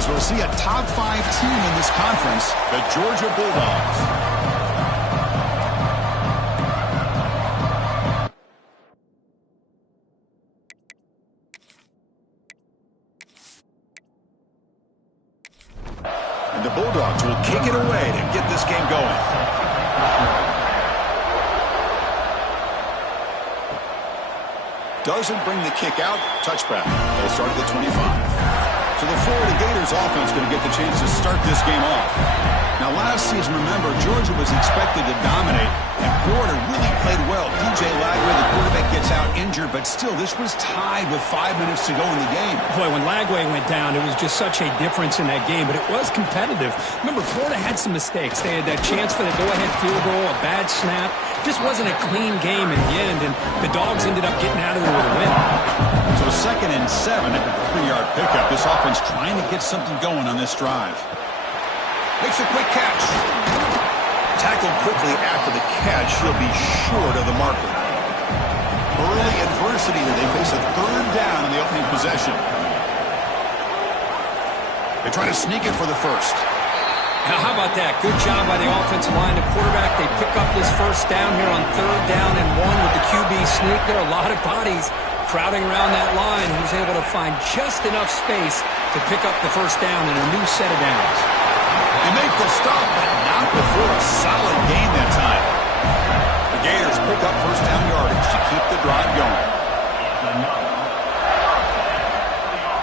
as we'll see a top 5 team in this conference, the Georgia Bulldogs. And the Bulldogs will kick it away to get this game going. Doesn't bring the kick out. Touchback. They'll start at the 25. So the Florida Gators offense going to get the chance to start this game off. Now last season, remember, Georgia was expected to dominate, and Florida really played well. DJ Lagway, the quarterback, gets out injured, but still, this was tied with 5 minutes to go in the game. Boy, when Lagway went down, it was just such a difference in that game, but it was competitive. Remember, Florida had some mistakes. They had that chance for the go-ahead field goal, a bad snap. Just wasn't a clean game in the end, and the Dogs ended up getting out of there with a win. So 2nd and 7 at the 3-yard pickup. This offense trying to get something going on this drive. Makes a quick catch. Tackled quickly after the catch. He'll be short of the marker. Early adversity here. They face a 3rd down in the opening possession. They try to sneak it for the first. Now, how about that? Good job by the offensive line. The quarterback, they pick up this first down here on 3rd down and 1 with the QB sneak. There are a lot of bodies crowding around that line. He was able to find just enough space to pick up the first down in a new set of downs. They make the stop, but not before a solid gain that time. The Gators pick up first down yardage to keep the drive going.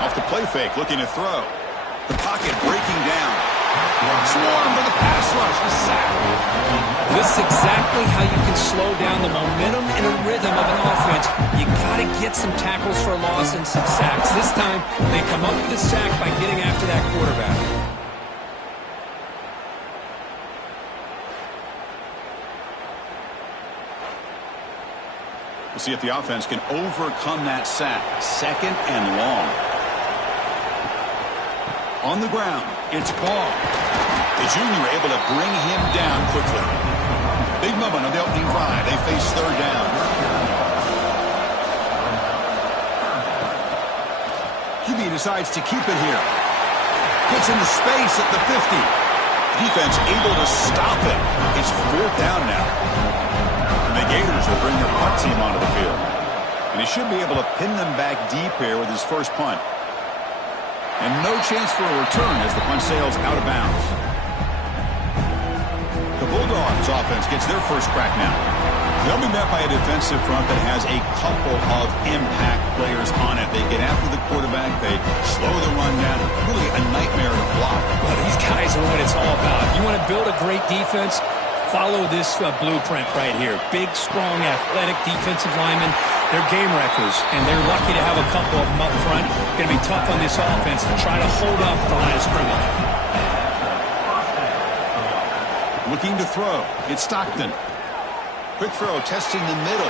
Off the play fake, looking to throw. The pocket breaking down. Swarm for the pass rush, the sack. This is exactly how you can slow down the momentum and a rhythm of an offense. You got to get some tackles for a loss and some sacks. This time, they come up with a sack by getting after that quarterback. We'll see if the offense can overcome that sack. 2nd and long. On the ground, it's Ball. The junior able to bring him down quickly. Big moment on the opening drive. They face 3rd down. QB decides to keep it here. Gets into space at the 50. Defense able to stop it. It's 4th down now. And the Gators will bring their punt team onto the field. And he should be able to pin them back deep here with his first punt. And no chance for a return as the punt sails out of bounds. The Bulldogs offense gets their first crack now. They'll be met by a defensive front that has a couple of impact players on it. They get after the quarterback. They slow the run down. Really a nightmare to block. Well, these guys are what it's all about. You want to build a great defense? Follow this blueprint right here. Big, strong, athletic defensive linemen. They're game wreckers, and they're lucky to have a couple of them up front. Going to be tough on this offense to try to hold up the line of scrimmage. Looking to throw. It's Stockton. Quick throw, testing the middle.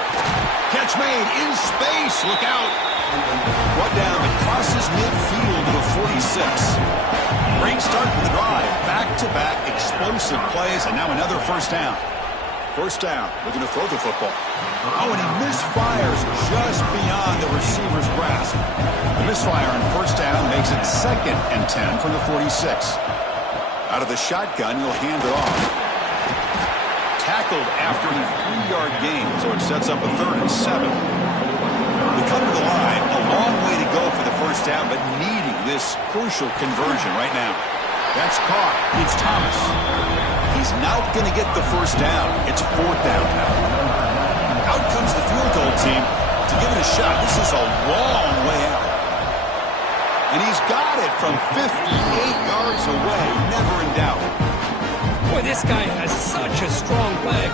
Catch made in space. Look out. Brought down, but crosses midfield to the 46. Great start to the drive. Back-to-back explosive plays, and now another first down. First down, looking to throw the football. Oh, and he misfires just beyond the receiver's grasp. The misfire on first down makes it 2nd and 10 from the 46. Out of the shotgun, he'll hand it off. Tackled after a 3-yard gain, so it sets up a 3rd and 7. They come to the line, a long way to go for the first down, but needing this crucial conversion right now. That's caught. It's Thomas. He's not going to get the first down. It's 4th down now. Out comes the field goal team to give it a shot. This is a long way out. And he's got it from 58 yards away. Never in doubt. Boy, this guy has such a strong leg.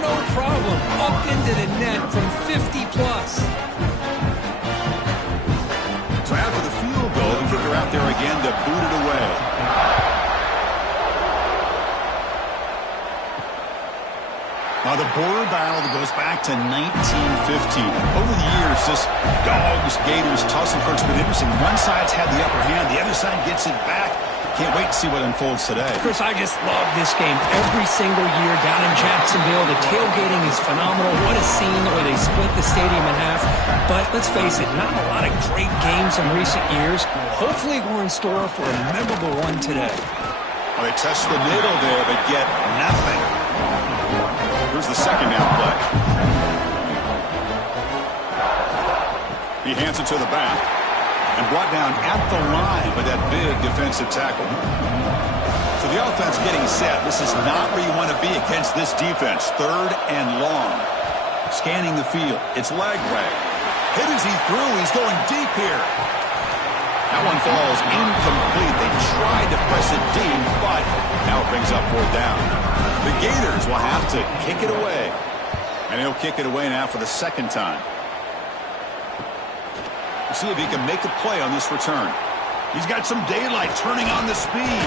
No problem. Up into the net from 50-plus. So after the field goal, the kicker out there again to boot it away. Now the border battle that goes back to 1915. Over the years, this Dogs-Gators tussle has been interesting. One side's had the upper hand, the other side gets it back. Can't wait to see what unfolds today. Chris, I just love this game every single year down in Jacksonville. The tailgating is phenomenal. What a scene, the way they split the stadium in half. But let's face it, not a lot of great games in recent years. Hopefully we're in store for a memorable one today. Well, they test the middle there, but get nothing. Here's the second down play. He hands it to the back and brought down at the line with that big defensive tackle. So the offense getting set. This is not where you want to be against this defense. 3rd and long. Scanning the field. It's leg drag. Hit as he threw. He's going deep here. That one falls incomplete. They tried to press it deep, but now it brings up 4th down. The Gators will have to kick it away. And he'll kick it away now for the 2nd time. We'll see if he can make a play on this return. He's got some daylight turning on the speed.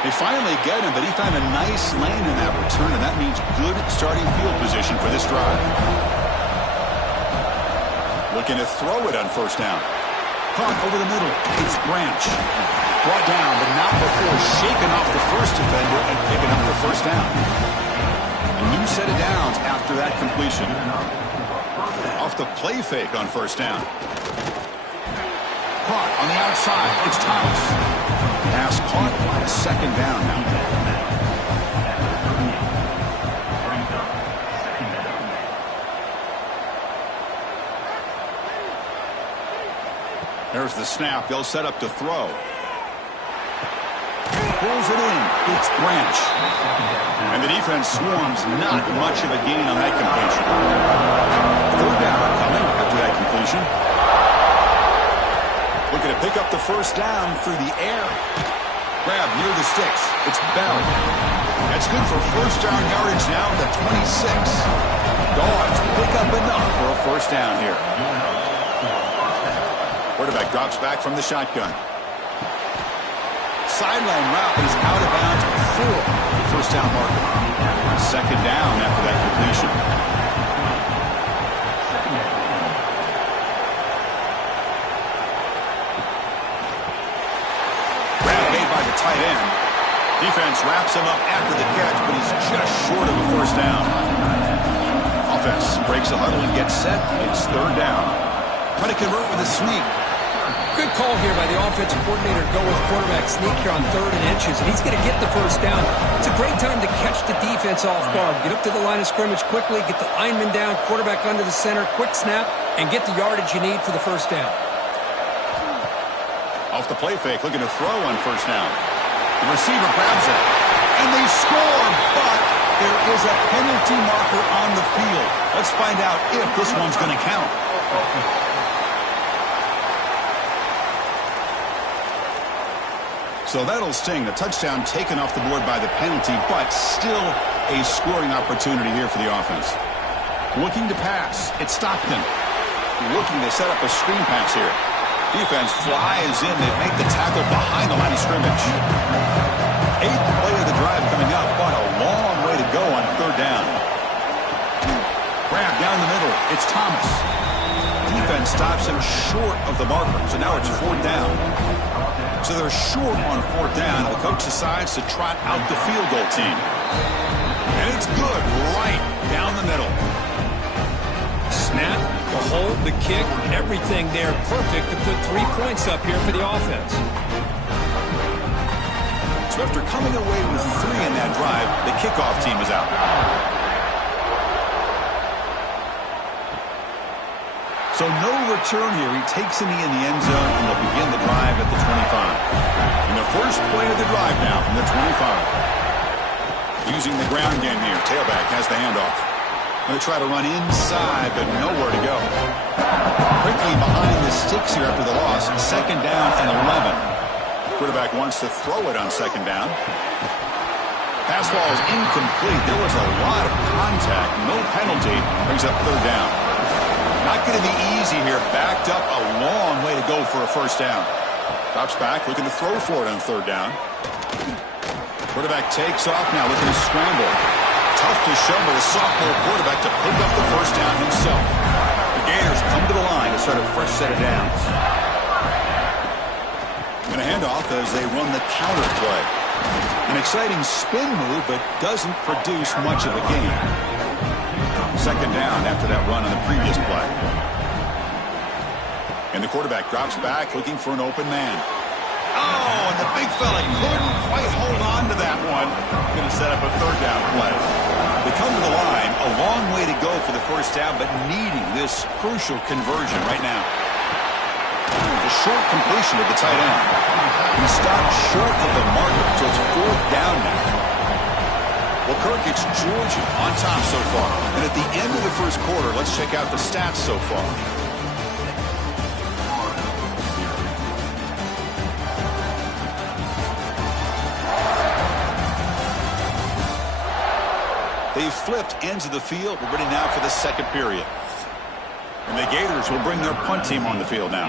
They finally get him, but he found a nice lane in that return, and that means good starting field position for this drive. Looking to throw it on 1st down. Caught over the middle. It's Branch. Brought down, but not before shaking off the first defender and picking up the 1st down. A new set of downs after that completion. Off the play fake on 1st down. Caught on the outside. It's Thomas. Pass caught. 2nd down now. There's the snap. They'll set up to throw. Pulls it in. It's Branch. And the defense swarms. Not much of a gain on that completion. 3rd down coming after that completion. Looking to pick up the 1st down through the air. Grab near the sticks. It's Bell. That's good for 1st down yardage now at the 26. Dogs pick up enough for a 1st down here. Quarterback drops back from the shotgun. Sideline route is out of bounds before the 1st down marker. 2nd down after that completion. Tight end. Defense wraps him up after the catch, but he's just short of a 1st down. Offense breaks a huddle and gets set. It's 3rd down. Trying to convert with a sneak. Good call here by the offensive coordinator to go with quarterback sneak here on 3rd and inches, and he's going to get the 1st down. It's a great time to catch the defense off guard. Get up to the line of scrimmage quickly, get the lineman down, quarterback under the center, quick snap, and get the yardage you need for the 1st down. Off the play fake, looking to throw on 1st down. The receiver grabs it, and they score, but there is a penalty marker on the field. Let's find out if this one's going to count. So that'll sting. The touchdown taken off the board by the penalty, but still a scoring opportunity here for the offense. Looking to pass. It's Stockton. Looking to set up a screen pass here. Defense flies in. They make the tackle behind the line of scrimmage. 8th play of the drive coming up, but a long way to go on 3rd down. Grab down the middle. It's Thomas. Defense stops him short of the marker, so now it's 4th down. So they're short on 4th down. The coach decides to trot out the field goal team. And it's good right down the middle. Snap, the hold, the kick, everything there perfect to put 3 points up here for the offense. So after coming away with 3 in that drive, the kickoff team is out. So no return here. He takes a knee in the end zone, and they'll begin the drive at the 25. And the first play of the drive now from the 25. Using the ground game here. Tailback has the handoff. Going to try to run inside, but nowhere to go. Quickly behind the sticks here after the loss. 2nd down and 11. Quarterback wants to throw it on 2nd down. Pass ball is incomplete. There was a lot of contact. No penalty. Brings up 3rd down. Not going to be easy here. Backed up a long way to go for a 1st down. Drops back, looking to throw for it on 3rd down. Quarterback takes off now, looking to scramble. Tough to show by the sophomore quarterback to pick up the 1st down himself. The Gators come to the line to start a fresh set of downs. Going to the handoff as they run the counter play. An exciting spin move, but doesn't produce much of a gain. Second down after that run on the previous play. And the quarterback drops back looking for an open man. Oh, and the big fella couldn't quite hold on to that one. Going to set up a third down play. They come to the line, a long way to go for the first down, but needing this crucial conversion right now. A short completion to the tight end. He stopped short of the marker, so it's fourth down now. Well, Kirk, it's Georgia on top so far. And at the end of the first quarter, let's check out the stats so far. They've flipped ends of the field. We're ready now for the second period. And the Gators will bring their punt team on the field now.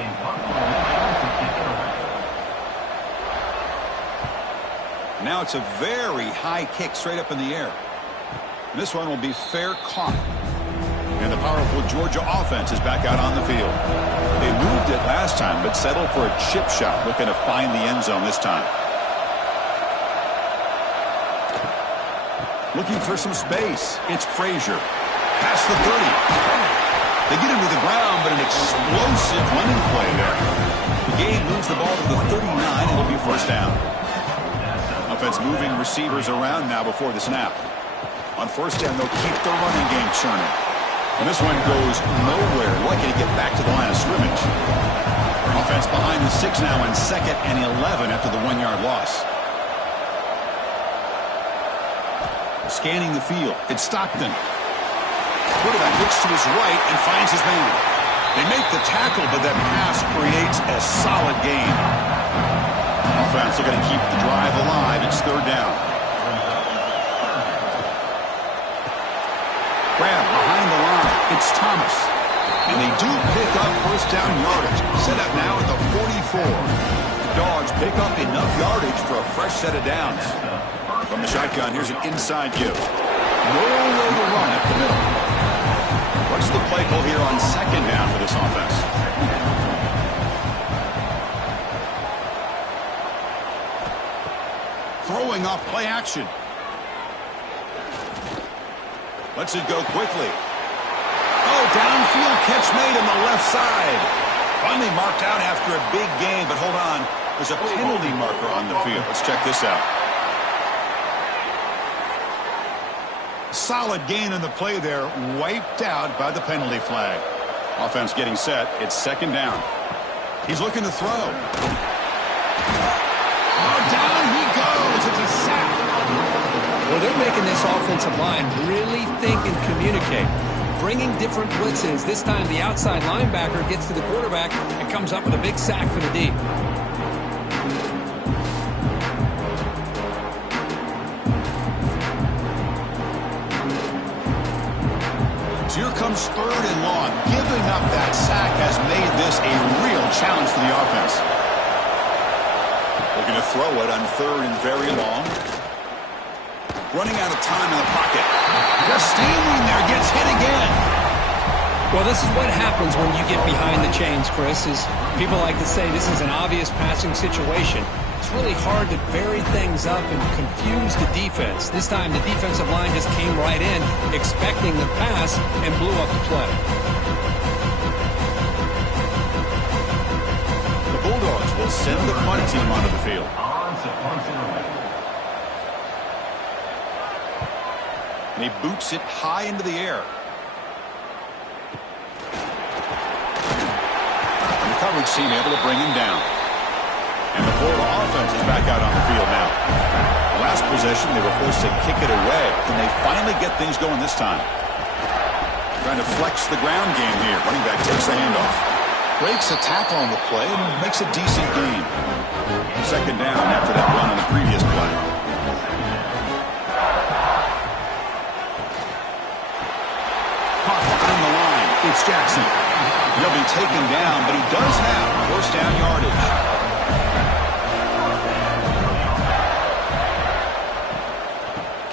Now it's a very high kick straight up in the air. And this one will be fair caught. And the powerful Georgia offense is back out on the field. They moved it last time, but settled for a chip shot, looking to find the end zone this time. Looking for some space. It's Frazier. Past the 30. They get him to the ground, but an explosive running play there. The game moves the ball to the 39. It'll be first down. Offense moving receivers around now before the snap. On first down, they'll keep the running game churning. And this one goes nowhere. Lucky to get back to the line of scrimmage. Offense behind the 6 now in second and 11 after the 1-yard loss. Scanning the field. It's Stockton. Quarterback looks to his right and finds his man. They make the tackle, but that pass creates a solid gain. Offense looking to keep the drive alive. It's third down. Grab behind the line. It's Thomas. And they do pick up first down yardage. Set up now at the 44. The Dogs pick up enough yardage for a fresh set of downs. From the shotgun, here's an inside give. No way to run up the middle. What's the play call here on second down for this offense? Throwing off play action. Lets it go quickly. Oh, downfield catch made on the left side. Finally marked out after a big gain, but hold on. There's a penalty marker on the field. Let's check this out. Solid gain in the play there, wiped out by the penalty flag. Offense getting set. It's second down. He's looking to throw. Oh, down he goes. It's a sack. Well, they're making this offensive line really think and communicate. Bringing different blitzes. This time the outside linebacker gets to the quarterback and comes up with a big sack for the D. Here comes third and long. Giving up that sack has made this a real challenge for the offense. Looking to throw it on third and very long. Running out of time in the pocket. Just standing there, gets hit again. Well, this is what happens when you get behind the chains, Chris, is people like to say this is an obvious passing situation. It's really hard to vary things up and confuse the defense. This time the defensive line just came right in, expecting the pass, and blew up the play. The Bulldogs will send the punt team onto the field. And he boots it high into the air. And the coverage team able to bring him down. And the Florida offense is back out on the field now. Last possession, they were forced to kick it away. And they finally get things going this time. Trying to flex the ground game here. Running back takes the handoff. Breaks a tackle on the play and makes a decent gain. Second down after that run on the previous play. Caught behind the line. It's Jackson. He'll be taken down, but he does have first down yardage.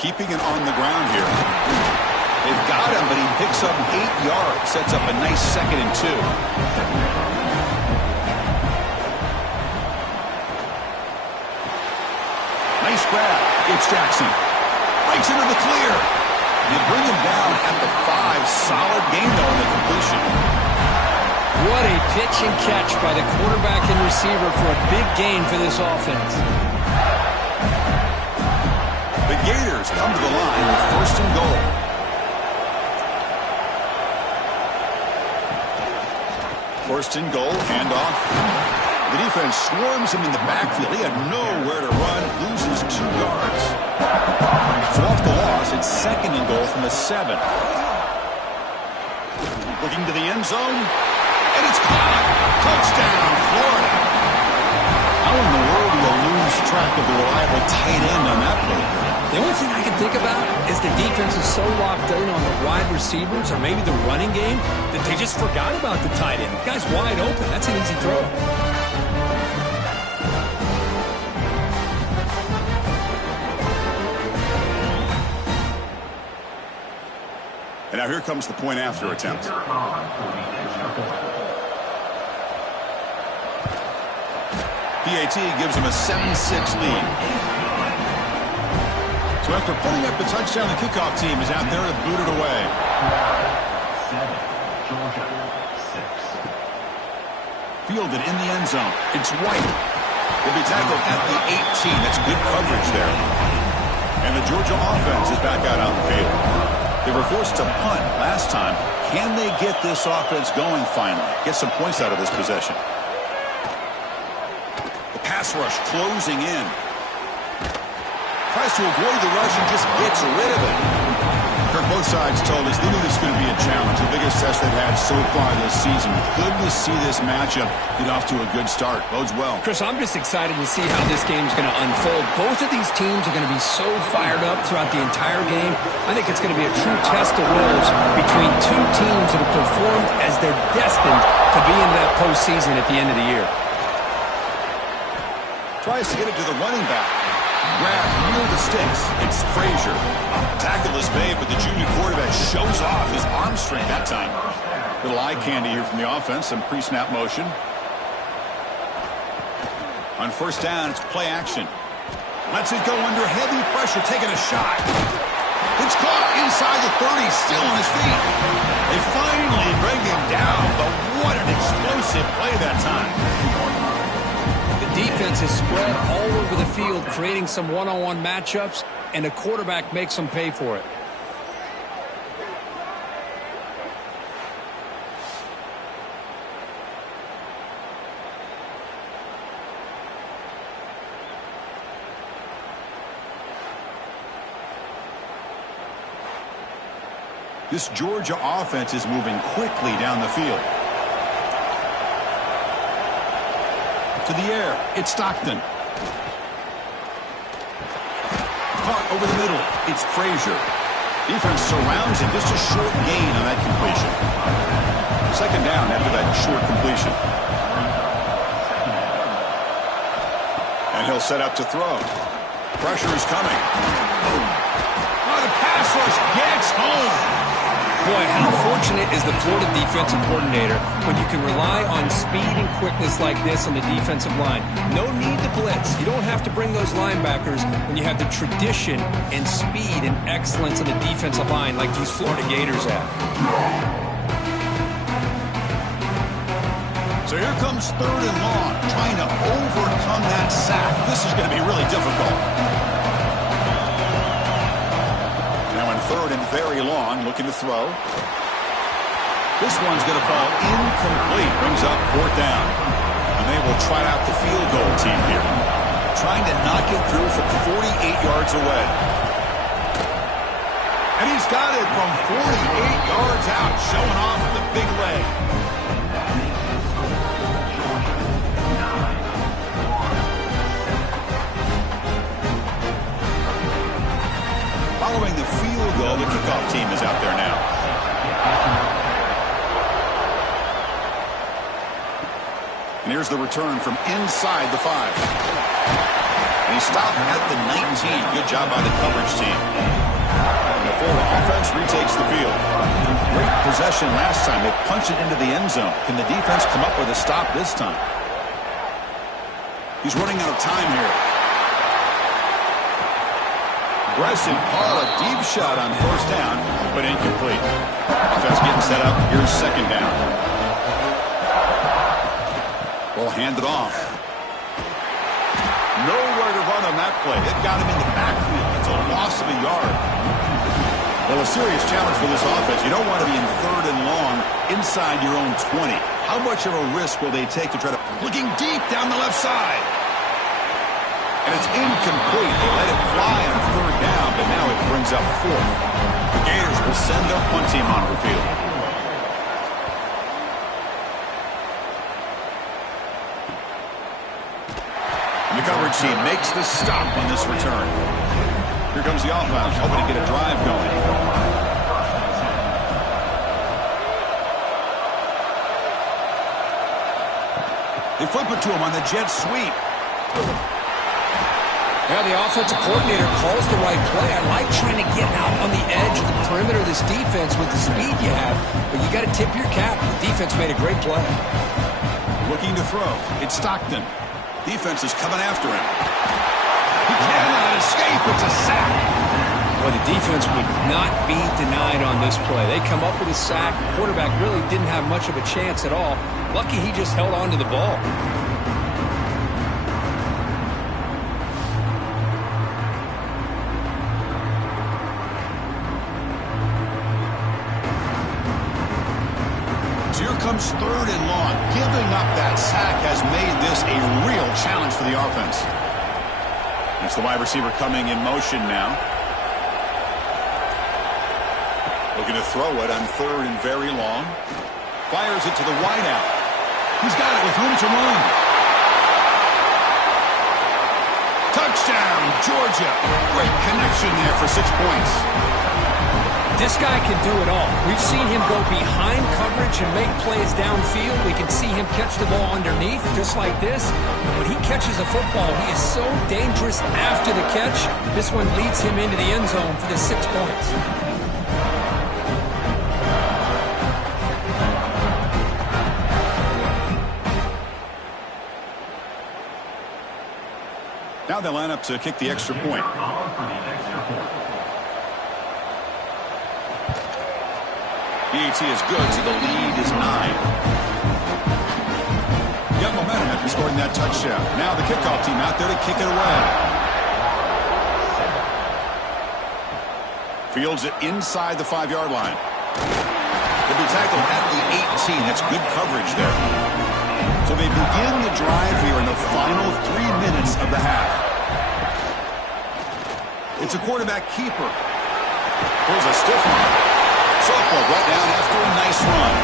Keeping it on the ground here. They've got him, but he picks up 8 yards. Sets up a nice 2nd and 2. grab. It's Jackson. Breaks into the clear. They bring him down at the 5. Solid gain, though, in the completion. What a pitch and catch by the quarterback and receiver for a big gain for this offense. The Gators come to the line with 1st and goal. First and goal, handoff. The defense swarms him in the backfield. He had nowhere to run, loses 2 yards. So off the loss, it's 2nd and goal from the 7. Looking to the end zone, and it's caught. Touchdown, Florida. How in the world do you lose track of the reliable tight end on that play? The only thing I can think about is the defense is so locked in on the wide receivers or maybe the running game that they just forgot about the tight end. The guy's wide open. That's an easy throw. And now here comes the point after attempt. PAT gives him a 7-6 lead. So after putting up the touchdown, the kickoff team is out there to boot it away. 7, Georgia, 6. Fielded in the end zone. It's White. He'll be tackled at the 18. That's good coverage there. And the Georgia offense is back out on the field. They were forced to punt last time. Can they get this offense going finally? Get some points out of this possession. The pass rush closing in. Tries to avoid the rush and just gets rid of it. Kirk, both sides told us they knew this was going to be a challenge. The biggest test they've had so far this season. Good to see this matchup get off to a good start. Bodes well. Chris, I'm just excited to see how this game's going to unfold. Both of these teams are going to be so fired up throughout the entire game. I think it's going to be a true test of wills between two teams that have performed as they're destined to be in that postseason at the end of the year. Tries to get it to the running back. Grab near the sticks. It's Frazier. Tackle is made, but the junior quarterback shows off his arm strength that time. Little eye candy here from the offense. Some pre-snap motion. On first down, it's play action. Lets it go under heavy pressure, taking a shot. It's caught inside the 30, still on his feet. They finally bring him down, but what an explosive play that time. Defense is spread all over the field, creating some one-on-one matchups, and the quarterback makes them pay for it. This Georgia offense is moving quickly down the field. To the air, it's Stockton. Caught over the middle, it's Frazier. Defense surrounds him, just a short gain on that completion. Second down after that short completion. And he'll set up to throw. Pressure is coming. Oh, the pass rush gets home. Boy, how fortunate is the Florida defensive coordinator when you can rely on speed and quickness like this on the defensive line. No need to blitz. You don't have to bring those linebackers when you have the tradition and speed and excellence on the defensive line like these Florida Gators have. So here comes 3rd and long, trying to overcome that sack. This is going to be really difficult. Now in 3rd and very long, looking to throw. This one's going to fall incomplete. Brings up 4th down. And they will try out the field goal team here. Trying to knock it through from 48 yards away. And he's got it from 48 yards out, showing off the big leg. Following the field goal, the kickoff team is out there now. And here's the return from inside the 5. And he stopped at the 19. Good job by the coverage team. And the Florida offense retakes the field. Great possession last time. They punched it into the end zone. Can the defense come up with a stop this time? He's running out of time here. aggressive call, a deep shot on first down, but incomplete. Offense getting set up. Here's second down. Ball handed off. Nowhere to run on that play. They've got him in the backfield. It's a loss of a yard. Well, a serious challenge for this offense. You don't want to be in third and long inside your own 20. How much of a risk will they take to try to... Looking deep down the left side. And it's incomplete. They let it fly on third down, but now it brings up fourth. The Gators will send their punt team onto the field. And the coverage team makes the stop on this return. Here comes the offense, hoping to get a drive going. They flip it to him on the jet sweep. Yeah, the offensive coordinator calls the right play. I like trying to get out on the edge of the perimeter of this defense with the speed you have, but you got to tip your cap. The defense made a great play. Looking to throw. It's Stockton. Defense is coming after him. He cannot escape. It's a sack. Well, the defense would not be denied on this play. They come up with a sack. The quarterback really didn't have much of a chance at all. Lucky he just held on to the ball. So here comes third and long. Giving up that sack has made this a real challenge for the offense. It's the wide receiver coming in motion now. Looking to throw it on third and very long. Fires it to the wideout. He's got it with room to run. Touchdown, Georgia. Great connection there for 6 points. This guy can do it all. We've seen him go behind coverage and make plays downfield. We can see him catch the ball underneath, just like this. And when he catches a football, he is so dangerous after the catch. This one leads him into the end zone for the 6 points. Now they line up to kick the extra point. BAT is good, so the lead is 9. Got momentum after scoring that touchdown. Now the kickoff team out there to kick it away. Fields it inside the 5-yard line. They'll be tackled at the 18. That's good coverage there. So they begin the drive here in the final 3 minutes of the half. It's a quarterback keeper. Pulls a stiff one. Softball brought down after a nice run.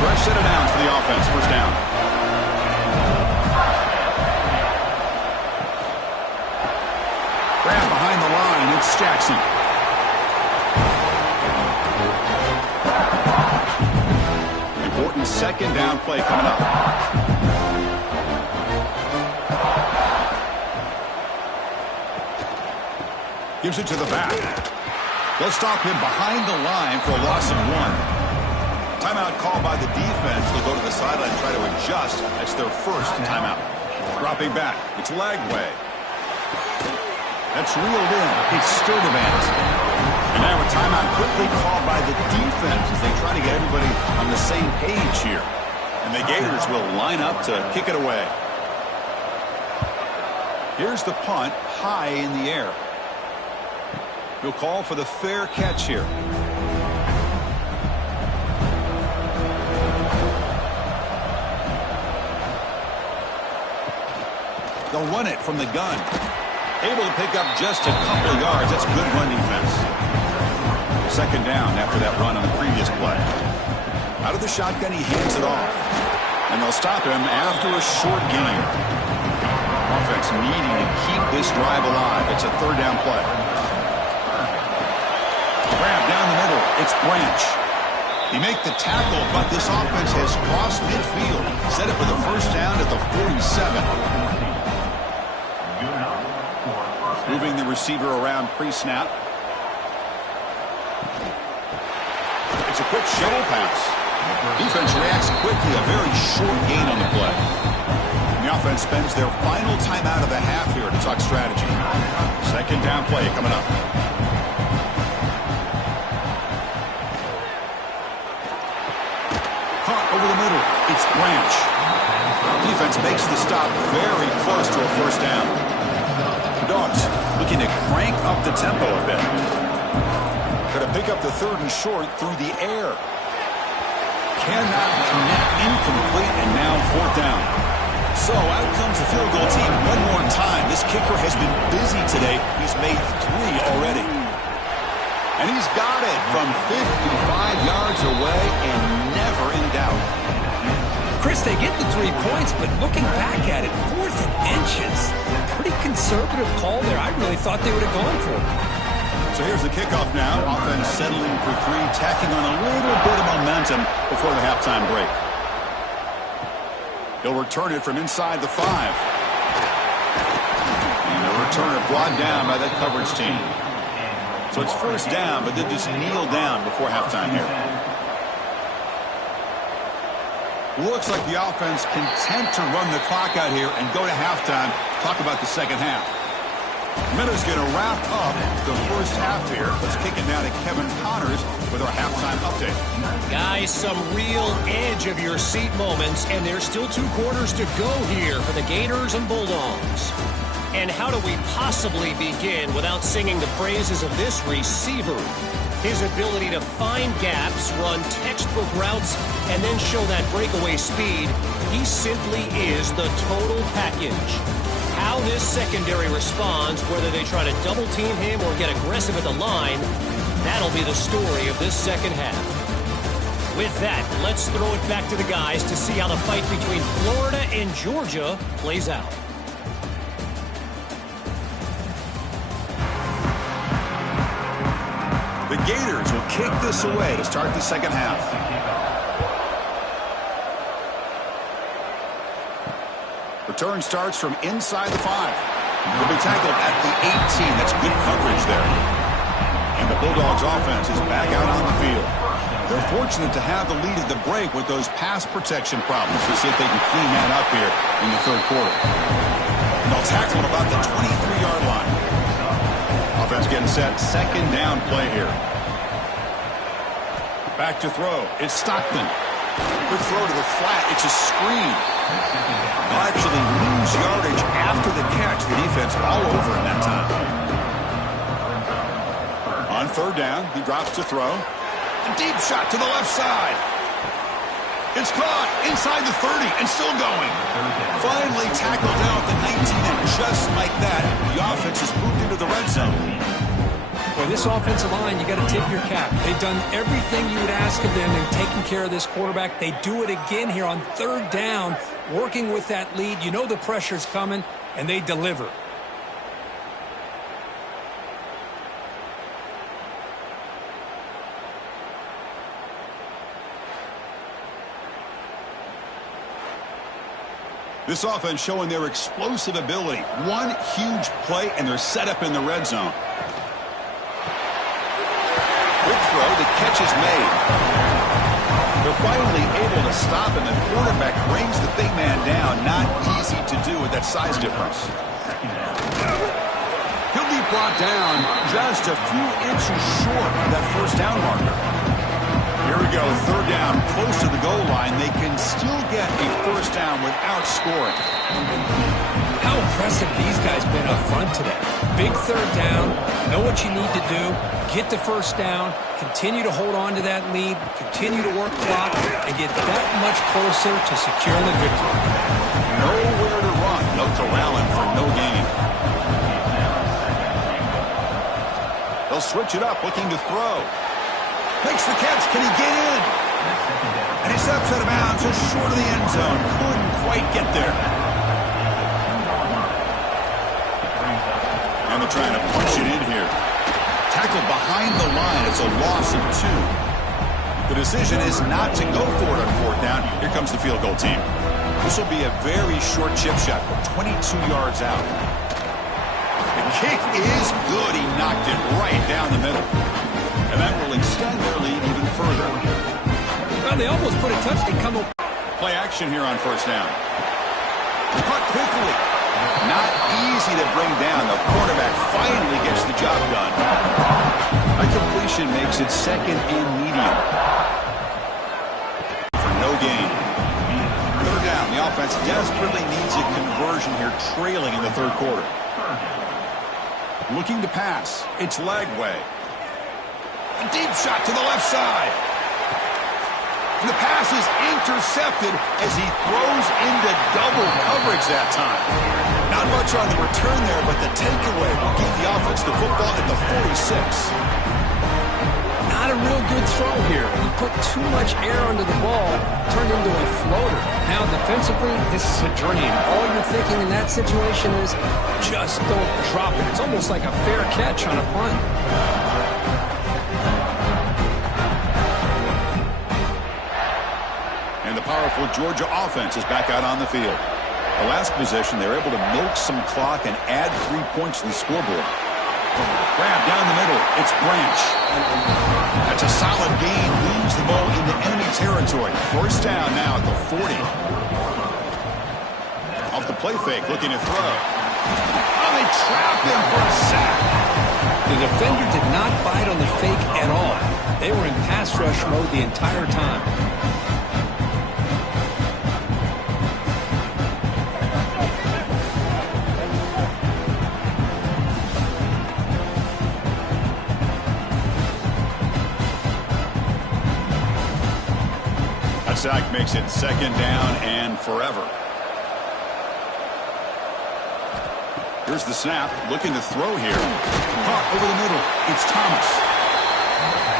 Fresh set of downs for the offense. First down. Grab behind the line. It's Jackson. Important second down play coming up. Gives it to the back. They'll stop him behind the line for a loss of 1. Timeout called by the defense. They'll go to the sideline and try to adjust. That's their first timeout. Dropping back. It's Lagway. That's reeled in. It's Sturdivant. And now a timeout quickly called by the defense as they try to get everybody on the same page here. And the Gators will line up to kick it away. Here's the punt high in the air. He'll call for the fair catch here. They'll run it from the gun. Able to pick up just a couple of yards. That's good run defense. Second down after that run on the previous play. Out of the shotgun, he hands it off. And they'll stop him after a short gain. Offense needing to keep this drive alive. It's a third down play. Grab down the middle. It's Branch. He make the tackle, but this offense has crossed midfield. Set it for the first down at the 47. Moving the receiver around pre-snap. It's a quick shovel pass. Defense reacts quickly. A very short gain on the play. The offense spends their final timeout of the half here to talk strategy. Second down play coming up. Caught over the middle. It's Branch. Defense makes the stop very close to a first down. The Dogs looking to crank up the tempo a bit. Going to pick up the third and short through the air. Cannot connect, incomplete, and now fourth down. So out comes the field goal team one more time. This kicker has been busy today. He's made 3 already. And he's got it from 55 yards away and never in doubt. Chris, they get the 3 points, but looking back at it, 4th and inches. Pretty conservative call there. I really thought they would have gone for it. So here's the kickoff now. Offense settling for 3, tacking on a little bit of momentum before the halftime break. He'll return it from inside the 5. And the returner brought down by that coverage team. So it's first down, but then just kneel down before halftime here. Looks like the offense content to run the clock out here and go to halftime. Talk about the second half. Minutes going to wrap up the first half here. Let's kick it down to Kevin Connors with our halftime update. Guys, some real edge of your seat moments, and there's still 2 quarters to go here for the Gators and Bulldogs. And how do we possibly begin without singing the praises of this receiver? His ability to find gaps, run textbook routes, and then show that breakaway speed. He simply is the total package. How this secondary responds, whether they try to double team him or get aggressive at the line, that'll be the story of this second half. With that, let's throw it back to the guys to see how the fight between Florida and Georgia plays out. The Gators will kick this away to start the second half. Return starts from inside the 5. He'll be tackled at the 18. That's good coverage there. And the Bulldogs offense is back out on the field. They're fortunate to have the lead at the break with those pass protection problems. We'll see if they can clean that up here in the third quarter. And they'll tackle at about the 23-yard line. Offense getting set. Second down play here. Back to throw. It's Stockton. Quick throw to the flat. It's a screen. They'll actually lose yardage after the catch. The defense all over him that time. On third down, he drops to throw. A deep shot to the left side. It's caught inside the 30 and still going. Finally tackled down at the 19, and just like that, the offense has moved into the red zone. Boy, this offensive line, you got to tip your cap. They've done everything you would ask of them in taking care of this quarterback. They do it again here on third down, working with that lead. You know the pressure's coming, and they deliver. This offense showing their explosive ability. One huge play, and they're set up in the red zone. Quick throw, the catch is made. They're finally able to stop, and the quarterback brings the big man down. Not easy to do with that size difference. He'll be brought down just a few inches short of that first down marker. Here we go, third down, close to the goal line. They can still get a first down without scoring. How impressive these guys been up front today. Big third down, know what you need to do, get the first down, continue to hold on to that lead, continue to work clock, and get that much closer to securing the victory. Nowhere to run, no corralling for no gain. They'll switch it up, looking to throw. Makes the catch. Can he get in? And he steps out of bounds just short of the end zone. Couldn't quite get there. And they're trying to punch it in here. Tackled behind the line. It's a loss of 2. The decision is not to go for it on fourth down. Here comes the field goal team. This will be a very short chip shot, 22 yards out. The kick is good. He knocked it right down the middle. And that will extend their lead even further. Well, they almost put a touchdown. Play action here on first down. Caught quickly. Not easy to bring down. The quarterback finally gets the job done. A completion makes it second and medium. For no gain. Third down. The offense desperately needs a conversion here, trailing in the third quarter. Looking to pass. It's Lagway. A deep shot to the left side. The pass is intercepted as he throws into double coverage that time. Not much on the return there, but the takeaway will give the offense the football at the 46. Not a real good throw here. He put too much air under the ball, turned into a floater. Now defensively, this is a dream. All you're thinking in that situation is just don't drop it. It's almost like a fair catch on a punt. And the powerful Georgia offense is back out on the field. The last possession, they were able to milk some clock and add 3 points to the scoreboard. Grab down the middle. It's Branch. That's a solid gain. Leaves the ball into enemy territory. First down now at the 40. Off the play fake, looking to throw. Oh, they trapped him for a sack. The defender did not bite on the fake at all. They were in pass rush mode the entire time. Sack makes it second down and forever. Here's the snap, looking to throw here. Caught over the middle. It's Thomas.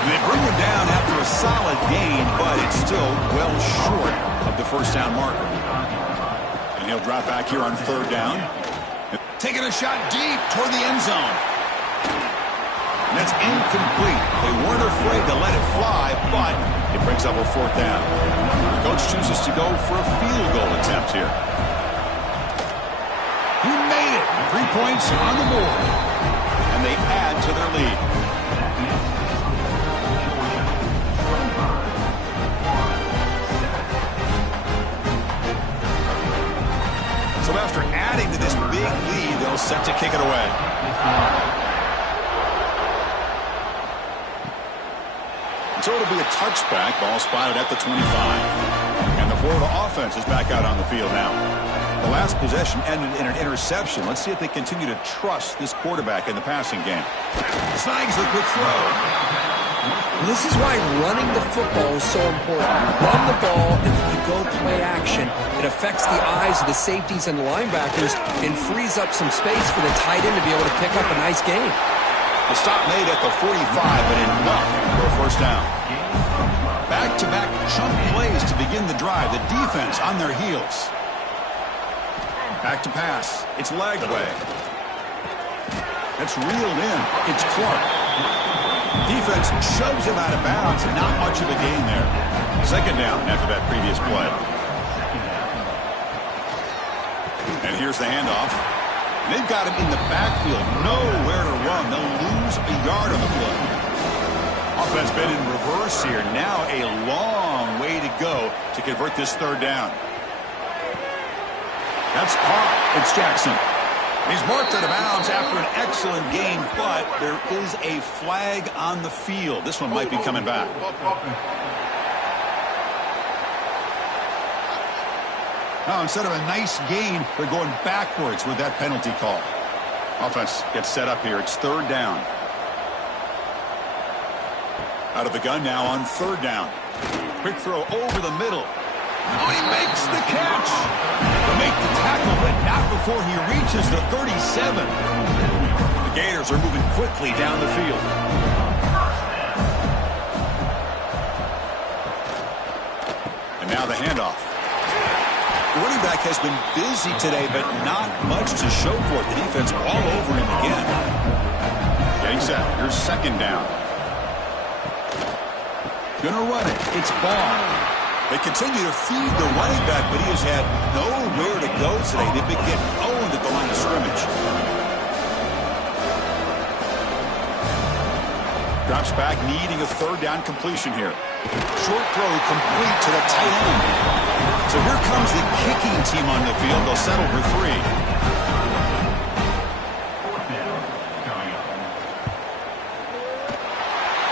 And they bring him down after a solid gain, but it's still well short of the first down marker. And he'll drop back here on third down. Taking a shot deep toward the end zone. And that's incomplete. They weren't afraid to let it fly, but it brings up a fourth down. The coach chooses to go for a field goal attempt here. He made it. 3 points on the board. And they add to their lead. So after adding to this big lead, they'll set to kick it away. So it'll be a touchback. Ball spotted at the 25. And the Florida offense is back out on the field now. The last possession ended in an interception. Let's see if they continue to trust this quarterback in the passing game. Snags the quick throw. This is why running the football is so important. Run the ball, and then you go play action. It affects the eyes of the safeties and the linebackers and frees up some space for the tight end to be able to pick up a nice gain. The stop made at the 45, but enough for a first down. Back-to-back chunk plays to begin the drive. The defense on their heels. Back to pass. It's Lagway. That's reeled in. It's Clark. Defense shoves him out of bounds. Not much of a gain there. Second down after that previous play. And here's the handoff. They've got him in the backfield. Nowhere to run. They'll lose a yard on the play. Offense been in reverse here. Now a long way to go to convert this third down. That's caught. It's Jackson. He's marked out of bounds after an excellent game, but there is a flag on the field. This one might be coming back. Now, instead of a nice gain, they're going backwards with that penalty call. Offense gets set up here. It's third down. Out of the gun now on third down. Quick throw over the middle. Oh, he makes the catch. They'll make the tackle, but not before he reaches the 37. The Gators are moving quickly down the field. And now the handoff. The running back has been busy today, but not much to show for it. The defense all over him again. Getting set. Here's second down. Gonna run it. It's Ball. They continue to feed the running back, but he has had nowhere to go today. They've been getting owned at the line of scrimmage. Drops back, needing a third down completion here. Short throw complete to the tight end. So here comes the kicking team on the field. They'll settle for 3.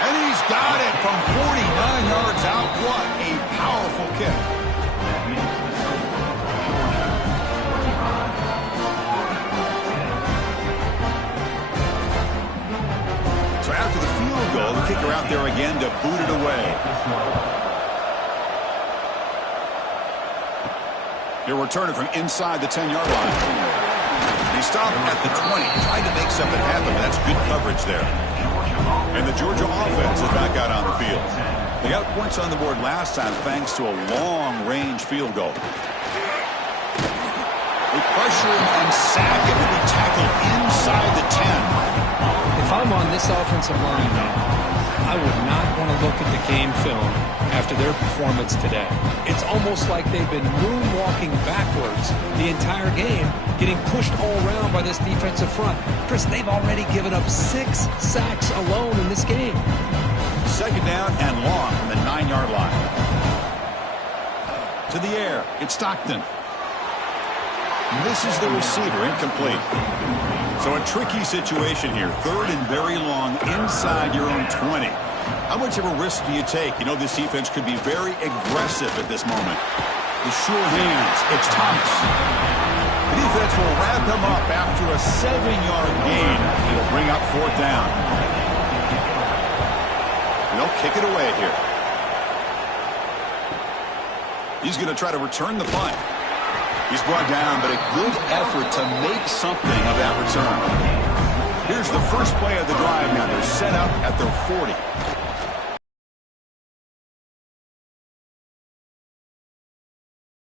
And he's got it from 49 yards out. What a powerful kick. So after the field goal, the kicker out there again to boot it away. He'll return it from inside the 10-yard line. He stopped at the 20, tried to make something happen, but that's good coverage there. And the Georgia offense is back out on the field. They got points on the board last time thanks to a long-range field goal. They pressure him and sack him and be tackled inside the 10. If I'm on this offensive line, I would not want to look at the game film after their performance today. It's almost like they've been moonwalking backwards the entire game, getting pushed all around by this defensive front. Chris, they've already given up 6 sacks alone in this game. Second down and long from the 9-yard line. To the air, it's Stockton. Misses the receiver, incomplete. So a tricky situation here. Third and very long inside your own 20. How much of a risk do you take? You know this defense could be very aggressive at this moment. The sure hands. It's Thomas. The defense will wrap him up after a 7-yard gain. It'll bring up 4th down. And they'll kick it away here. He's going to try to return the punt. He's brought down, but a good effort to make something of that return. Here's the first play of the drive now. They're set up at their 40.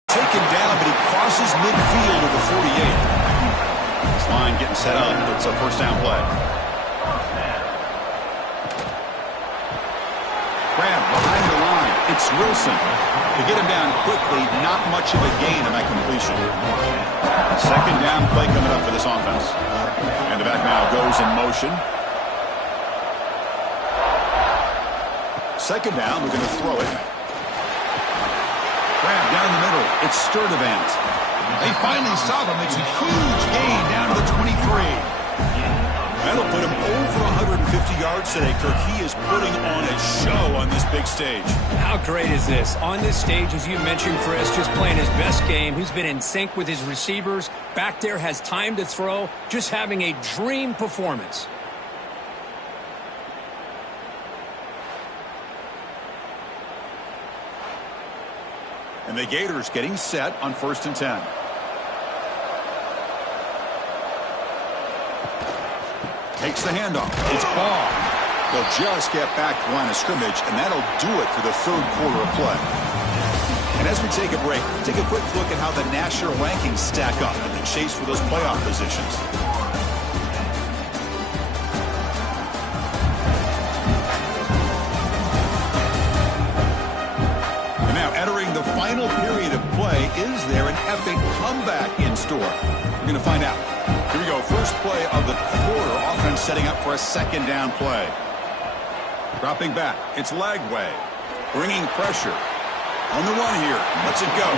Taken down, but he crosses midfield of the 48. This line getting set up. It's a first down play. Grab behind the line. It's Wilson. To get him down quickly, not much of a gain on that completion. Second down play coming up for this offense. And the back now goes in motion. Second down, we're going to throw it. Grab down the middle. It's Sturdivant. They finally stop him. It's a huge gain down to the 23. That'll put him over 150 yards today, Kirk. He is putting on a show on this big stage. How great is this? On this stage, as you mentioned, Chris, just playing his best game. He's been in sync with his receivers. Back there, has time to throw. Just having a dream performance. And the Gators getting set on 1st and 10. Takes the handoff. It's Ball. They'll just get back to line of scrimmage, and that'll do it for the 3rd quarter of play. And as we take a break, take a quick look at how the national rankings stack up in the chase for those playoff positions. And now entering the final period of play, is there an epic comeback in store? We're going to find out. Here we go. First play of the quarter. Offense setting up for a 2nd down play. Dropping back. It's Lagway. Bringing pressure. On the run here. Lets it go.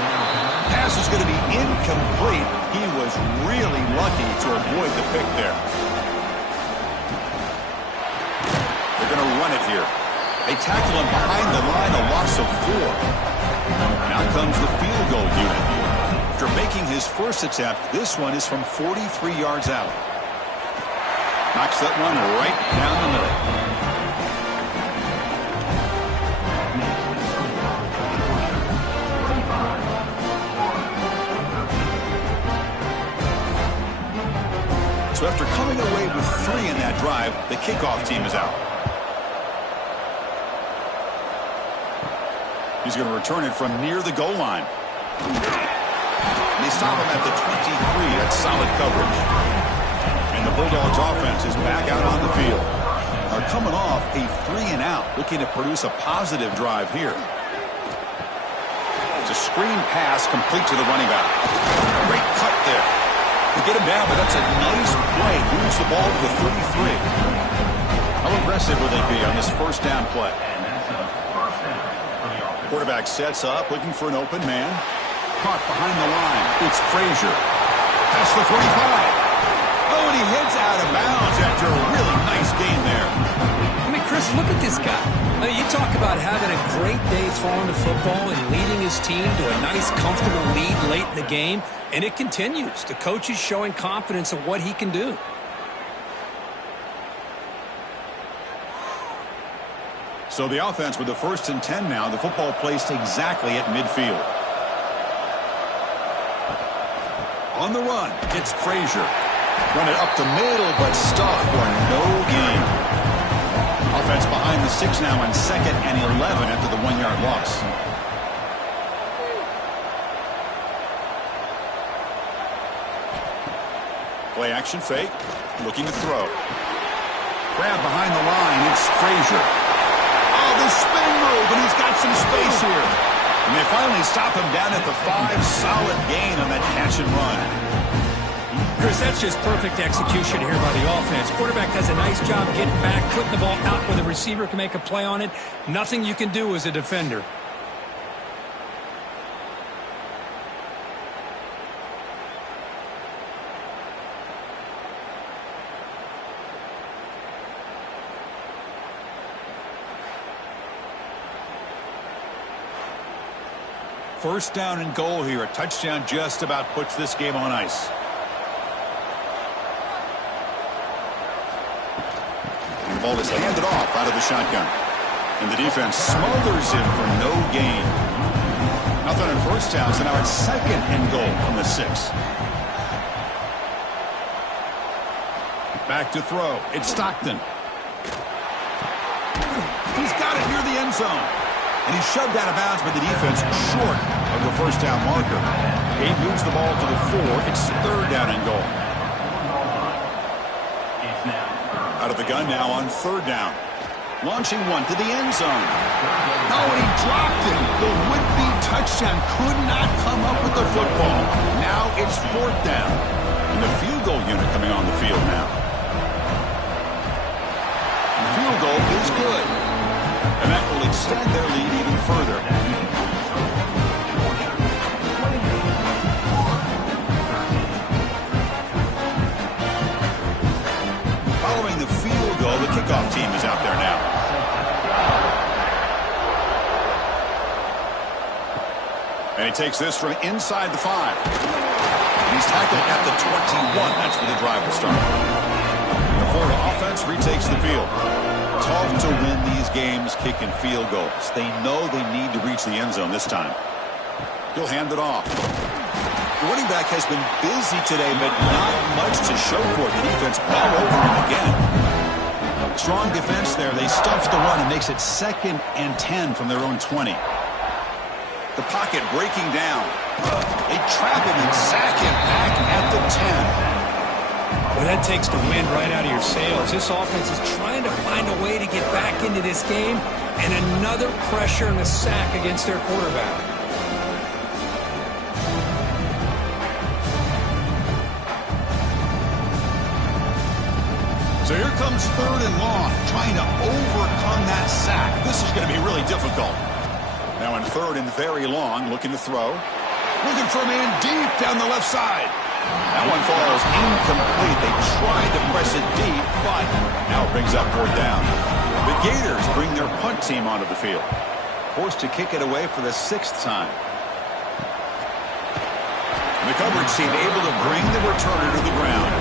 Pass is going to be incomplete. He was really lucky to avoid the pick there. They're going to run it here. They tackle him behind the line. A loss of 4. Now comes the field goal unit. After making his first attempt, this one is from 43 yards out. Knocks that one right down the middle. So after coming away with 3 in that drive, the kickoff team is out. He's going to return it from near the goal line. And they stop him at the 23. That's solid coverage. And the Bulldogs offense is back out on the field. They're coming off a 3-and-out, looking to produce a positive drive here. It's a screen pass complete to the running back. Great cut there. To get him down, but that's a nice play. Moves the ball to the 33. How aggressive will they be on this first down play? Quarterback sets up, looking for an open man. Caught behind the line. It's Frazier. Past the 45. Oh, and he heads out of bounds after a really nice gain there. I mean, Chris, look at this guy. I mean, you talk about having a great day throwing the football and leading his team to a nice, comfortable lead late in the game, and it continues. The coach is showing confidence of what he can do. So the offense with the 1st and 10 now. The football placed exactly at midfield. On the run, it's Frazier. Run it up the middle, but stopped for no gain. Offense behind the 6 now on 2nd and 11 after the 1-yard loss. Play action fake. Looking to throw. Grab behind the line. It's Frazier. Oh, the spin move, and he's got some space here. And they finally stop him down at the 5. Solid gain on that catch and run. Chris, that's just perfect execution here by the offense. Quarterback does a nice job getting back, putting the ball out where the receiver can make a play on it. Nothing you can do as a defender. First down and goal here. A touchdown just about puts this game on ice. The ball is handed off out of the shotgun. And the defense smothers him for no gain. Nothing on first down, so now it's 2nd and goal from the 6. Back to throw. It's Stockton. He's got it near the end zone. And he's shoved out of bounds by the defense short of the first down marker. He moves the ball to the 4. It's 3rd down and goal. Out of the gun now on 3rd down. Launching one to the end zone. Oh, and he dropped it. The would-be touchdown could not come up with the football. Now it's 4th down. And the field goal unit coming on the field now. The field goal is good. And that will extend their lead even further. Following the field goal, the kickoff team is out there now. And he takes this from inside the 5. And he's tackled at the 21. That's where the drive will start. The Florida offense retakes the field. Tough to win these games kicking field goals. They know they need to reach the end zone this time. He'll hand it off. The running back has been busy today, but not much to show for it. The defense all over him again. Strong defense there. They stuff the run and makes it 2nd and 10 from their own 20. The pocket breaking down. They trap him and sack him back at the 10. Well, that takes the wind right out of your sails. This offense is trying to find a way to get back into this game, and another pressure and a sack against their quarterback. So here comes 3rd and long, trying to overcome that sack. This is going to be really difficult. Now in 3rd and very long, looking to throw. Looking for a man deep down the left side. That one falls incomplete. They tried to press it deep, but now it brings up 4th down. The Gators bring their punt team onto the field. Forced to kick it away for the 6th time. And the coverage team able to bring the returner to the ground.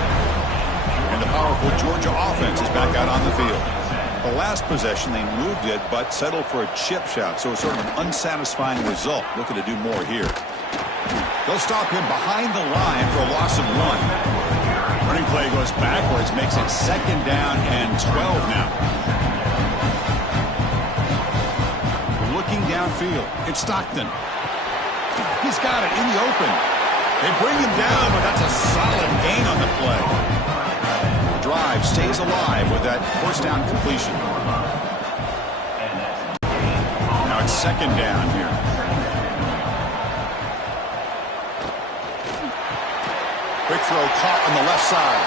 And the powerful Georgia offense is back out on the field. The last possession, they moved it, but settled for a chip shot, so it's sort of an unsatisfying result. Looking to do more here. They'll stop him behind the line for a loss of 1. Running play goes backwards, makes it 2nd down and 12 now. Looking downfield, it's Stockton. He's got it in the open. They bring him down, but that's a solid gain on the play. The drive stays alive with that 1st down completion. Now it's 2nd down here. Quick throw caught on the left side.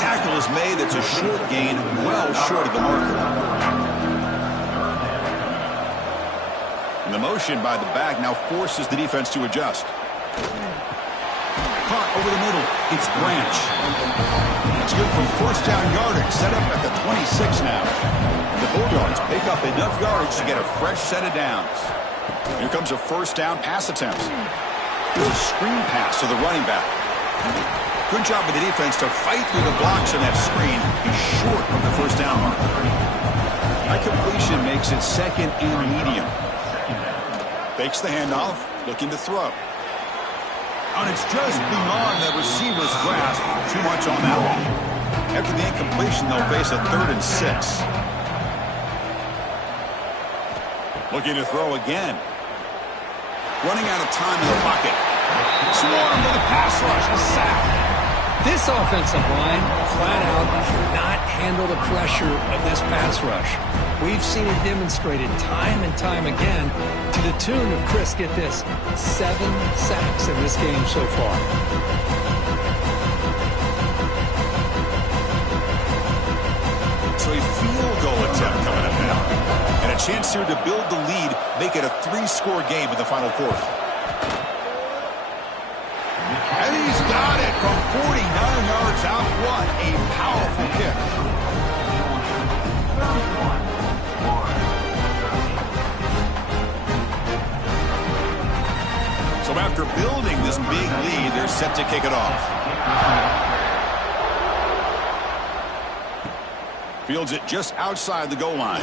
Tackle is made. It's a short gain, well short of the marker. And the motion by the back now forces the defense to adjust. caught over the middle. It's Branch. It's good for first down yardage. Set up at the 26 now. The Bulldogs pick up enough yardage to get a fresh set of downs. Here comes a first down pass attempt. Good screen pass to the running back. Good job with the defense to fight through the blocks on that screen. He's short of the first down mark. That completion makes it second and medium. Fakes the handoff, looking to throw. And it's just beyond the receiver's grasp. Too much on that one. After the incompletion, they'll face a 3rd and 6. Looking to throw again. Running out of time in the pocket. Swarm with a pass rush, a sack. This offensive line, flat out, cannot handle the pressure of this pass rush. We've seen it demonstrated time and time again to the tune of, Chris, get this, 7 sacks in this game so far. So a field goal attempt coming up now. And a chance here to build the lead, make it a 3-score game in the final quarter. And he's got it from 49 yards out. What a powerful kick. So after building this big lead, they're set to kick it off. Fields it just outside the goal line.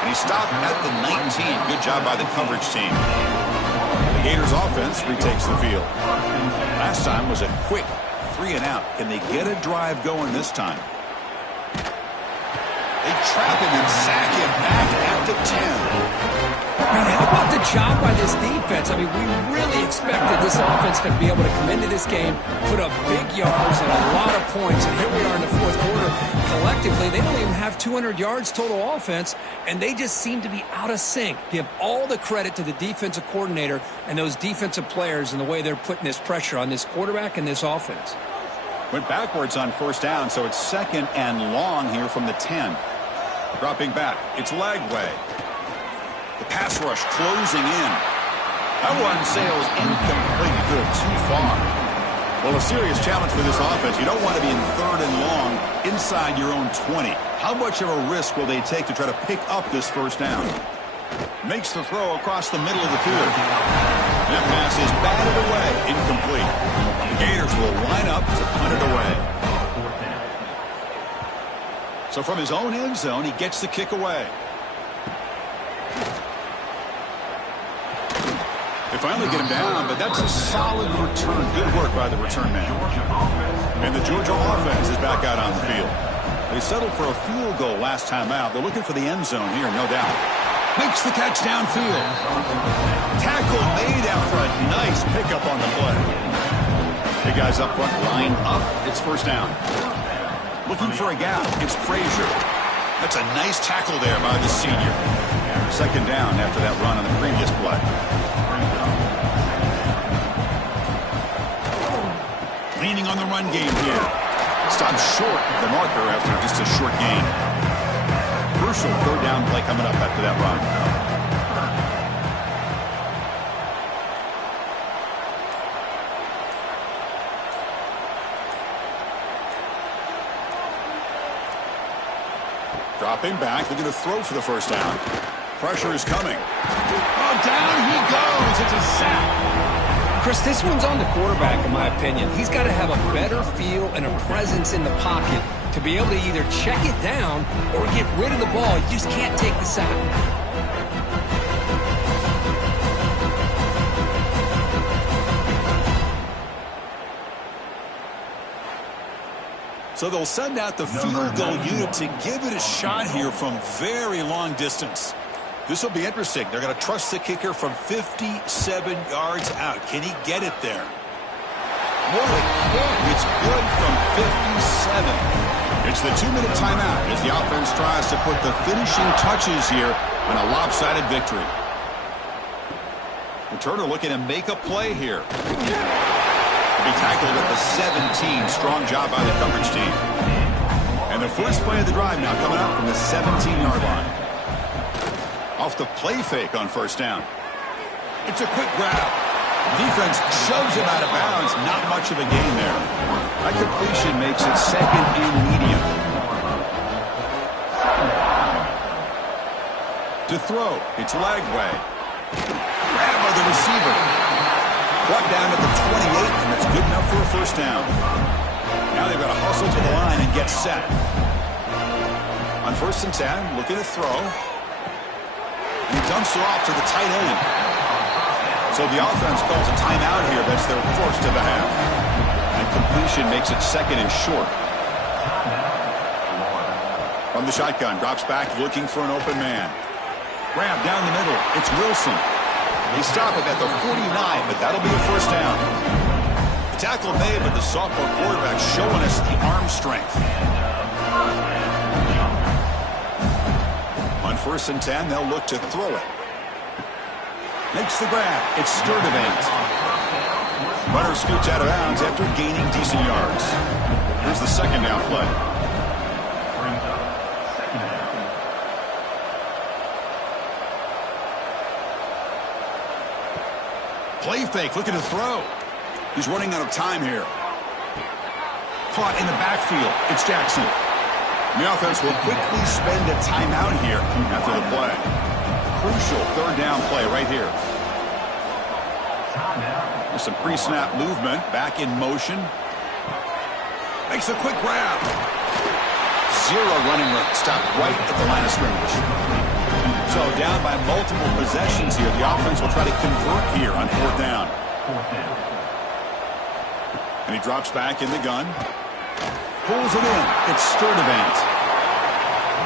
And he stopped at the 19. Good job by the coverage team. The Gators offense retakes the field. Last time was a quick 3-and-out. Can they get a drive going this time? They trap him and sack him back at the 10. Man, how about the job by this defense? I mean, we really expected this offense to be able to come into this game, put up big yards and a lot of points, and here we are in the fourth quarter. Collectively, they don't even have 200 yards total offense, and they just seem to be out of sync. Give all the credit to the defensive coordinator and those defensive players and the way they're putting this pressure on this quarterback and this offense. Went backwards on first down, so it's 2nd and long here from the 10. Dropping back, it's Lagway. The pass rush closing in. That one sails incomplete. Good, too far. Well, a serious challenge for this offense. You don't want to be in 3rd and long inside your own 20. How much of a risk will they take to try to pick up this first down? Makes the throw across the middle of the field. That pass is batted away, incomplete. The Gators will line up to punt it away. So from his own end zone, he gets the kick away. They finally get him down, but that's a solid return. Good work by the return man. And the Georgia offense is back out on the field. They settled for a field goal last time out. They're looking for the end zone here, no doubt. Makes the catch downfield. Tackle made after a nice pickup on the play. The guys up front line up. It's first down. Looking for a gap. It's Frazier. That's a nice tackle there by the senior. 2nd down after that run on the previous play. Leaning on the run game here. Stopped short of the marker after just a short gain. Crucial 3rd down play coming up after that run. Dropping back, looking to throw for the first down. Pressure is coming. Oh, down he goes. It's a sack. Chris, this one's on the quarterback, in my opinion. He's got to have a better feel and a presence in the pocket to be able to either check it down or get rid of the ball. You just can't take the sack. So they'll send out the field goal unit to give it a shot here from very long distance. This will be interesting. They're going to trust the kicker from 57 yards out. Can he get it there? What a kick. It's good from 57. It's the 2-minute timeout as the offense tries to put the finishing touches here on a lopsided victory. Returner looking to make a play here. Be tackled at the 17. Strong job by the coverage team. And the first play of the drive now coming out from the 17-yard line. Off the play fake on first down. It's a quick grab. Defense shoves him out of bounds. Not much of a gain there. That completion makes it second and medium. To throw, it's Lagway. Grab by the receiver. Brought down at the 28, and that's good enough for a first down. Now they've got to hustle to the line and get set. On 1st and 10, looking to throw. And he dumps it off to the tight end. So the offense calls a timeout here. That's their first of the half. And completion makes it second and short. From the shotgun, drops back looking for an open man. Grab down the middle. It's Wilson. They stop it at the 49, but that'll be a first down. The tackle made, but the sophomore quarterback showing us the arm strength. On 1st and 10, they'll look to throw it. Makes the grab. It's Sturdivant. Runner scoots out of bounds after gaining decent yards. Here's the second down play. Play fake, looking to throw. He's running out of time here. Caught in the backfield. It's Jackson. The offense will quickly spend a timeout here after the play. Crucial third down play right here. There's some pre-snap movement. Back in motion. Makes a quick grab. Zero running room. Stopped right at the line of scrimmage. So down by multiple possessions here. The offense will try to convert here on 4th down. And he drops back in the gun. Pulls it in. It's Sturdivant.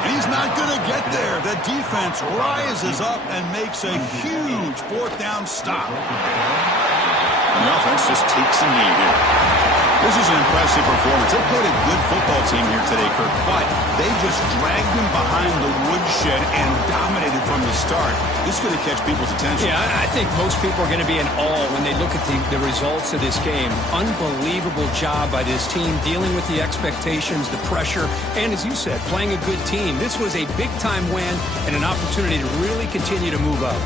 He's not going to get there. The defense rises up and makes a huge 4th down stop. And the offense just takes a knee here. This is an impressive performance. They played a good football team here today, Kirk, but they just dragged them behind the woodshed and dominated from the start. This is going to catch people's attention. Yeah, I think most people are going to be in awe when they look at the results of this game. Unbelievable job by this team dealing with the expectations, the pressure, and as you said, playing a good team. This was a big-time win and an opportunity to really continue to move up.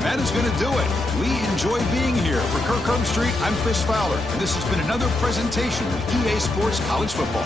And that is going to do it. We enjoy being here. For Kirk Herbstreit, I'm Chris Fowler, and this has been another presentation of EA Sports College Football.